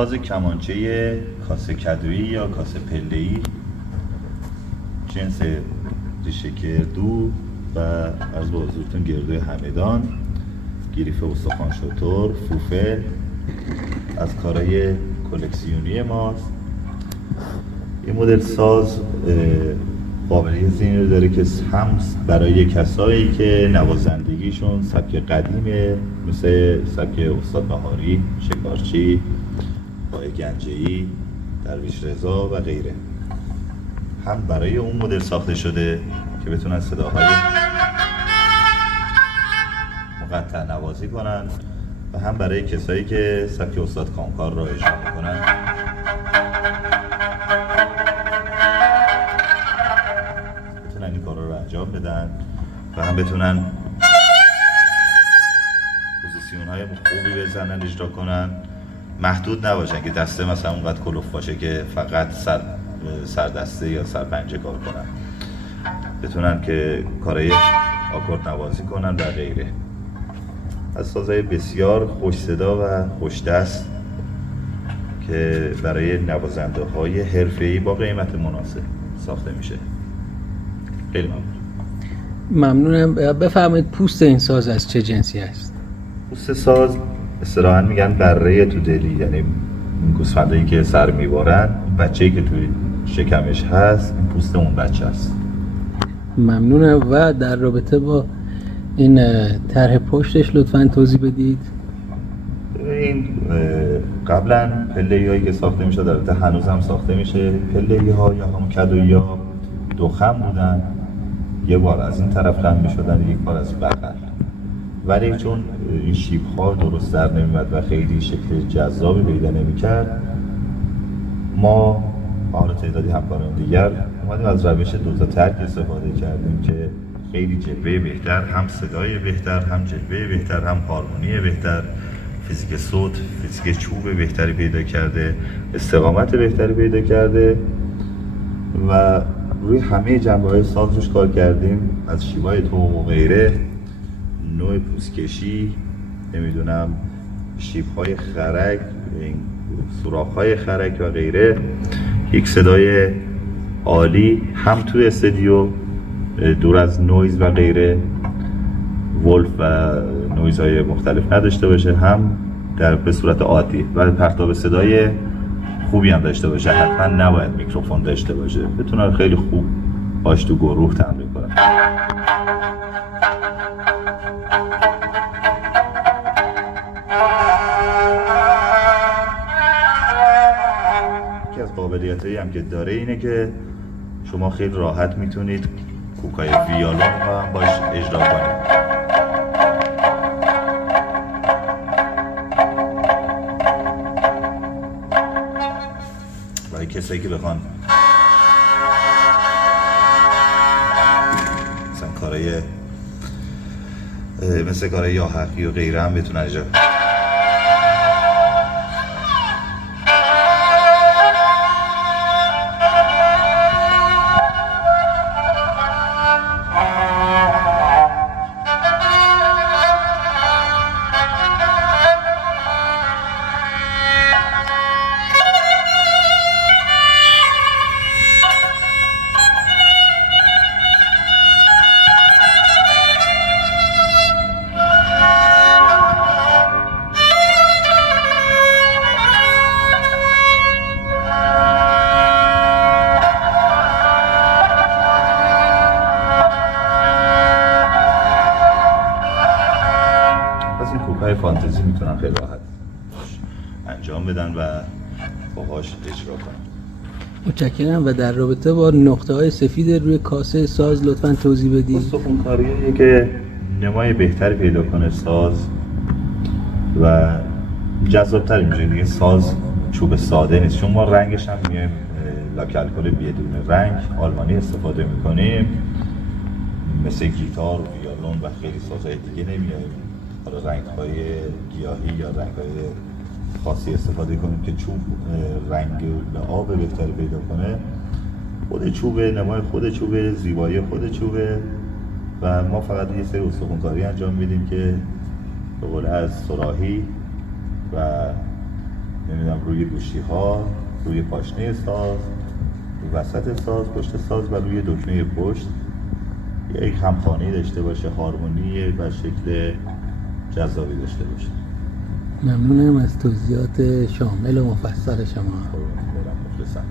ساز کمانچه کاسه کدویی یا کاسه پله‌ای، جنس ریشه گردو و عرض به حضورتون گردوی همدان، گریف استخوان شتر، فوفل از کارهای کلکسیونی ماست. این مدل ساز قابلیت این رو داره که هم برای کسایی که نوازندگیشون سبک قدیمه، مثل سبک استاد بهاری، شکارچی، پای گنجه‌ای، درویش رضا و غیره، هم برای اون مدل ساخته شده که بتونن صداهای مقطع نوازی کنن و هم برای کسایی که سبک استاد کامکار را اجرا میکنن بتونن این کارا رو انجام بدن و هم بتونن پوزیسیون های خوبی بزنن، اجرا کنن، محدود نباشن که دسته مثلا اونقدر کلوف باشه که فقط سردسته یا سرپنجه کار کنن، بتونن که کارهای آکورد نوازی کنن و غیره. از سازهای بسیار خوش صدا و خوش دست که برای نوازنده های حرفه‌ای با قیمت مناسب ساخته میشه. خیلی ممنونم. بفرمایید پوست این ساز از چه جنسی است؟ پوست ساز اصطلاحاً میگن بره تو دلی، یعنی این گوسفندایی که سر میبارن، بچه‌ای که توی شکمش هست این پوست اون بچه است. ممنونم. و در رابطه با این طرح پشتش لطفاً توضیح بدید. این قبلا پله‌ای‌هایی که ساخته میشه، در البته هنوز هم ساخته میشه، پله‌ای‌ها یا همون کدویی‌ها دو خم بودن، یه بار از این طرف خم میشدن، یک بار از بغل، ولی چون این شیب‌ها درست در نمی‌اومد و خیلی شکل جذابی پیدا نمی‌کرد، ما حالا تعدادی همکاران دیگر اومدیم از روش دوتا ترک استفاده کردیم که خیلی جلوه بهتر، هم صدای بهتر، هم جلوه بهتر، هم هارمونی بهتر، فیزیک صوت، فیزیک چوب بهتری پیدا کرده، استقامت بهتری پیدا کرده و روی همه جنبه‌های ساز روش کار کردیم، از شیبای توم و غیره، نوع پوستکشی، نمیدونم شیب‌های خرک، سوراخ‌های خرک و غیره، یک صدای عالی هم توی استودیو دور از نویز و غیره، ولف و نویزهای مختلف نداشته باشه، هم به صورت عادی و پرتاب صدای خوبی هم داشته باشه. حتما نباید میکروفون داشته باشه، بتونن خیلی خوب باش تو گروه تمرین کنن. یکی از قابلیتایی هم که داره اینه که شما خیلی راحت میتونید کوکای ویولون رو هم باش اجرا کنید. برای کسایی که بخوان مثلا کارهای مثل کارهای یا حقی و غیره هم بتونن اجرا کنن. فانتزی میتونن خیلی راحت انجام بدن و باهاش اجرا کنن. متشکرم. و در رابطه با نقطه‌های سفید روی کاسه ساز لطفاً توضیح بدید. استخوان‌کاریه که نمای بهتری پیدا کنه ساز و جذاب‌تر میشه دیگه. ساز چوب ساده نیست، چون ما رنگش هم میایم لاک الکل بدون رنگ آلمانی استفاده میکنیم، مثل گیتار و ویولون و خیلی سازهای دیگه نمیایم حالا رنگ‌های گیاهی یا رنگ‌های خاصی استفاده کنیم که چوب رنگ لعاب بهتری پیدا کنه. خود چوبه، نمای خود چوبه، زیبایی خود چوبه و ما فقط یه سری استخوان‌کاری انجام میدیم که به قول از صراحی و نمیدونم روی گوشی ها، روی پاشنه ساز، رو وسط ساز، پشت ساز و روی دکمه پشت یک همخوانی داشته باشه، هارمونی و شکل جذابی داشته باشه. ممنونم از توضیحات شامل و مفصل شما. قربونت برم، مخلصم.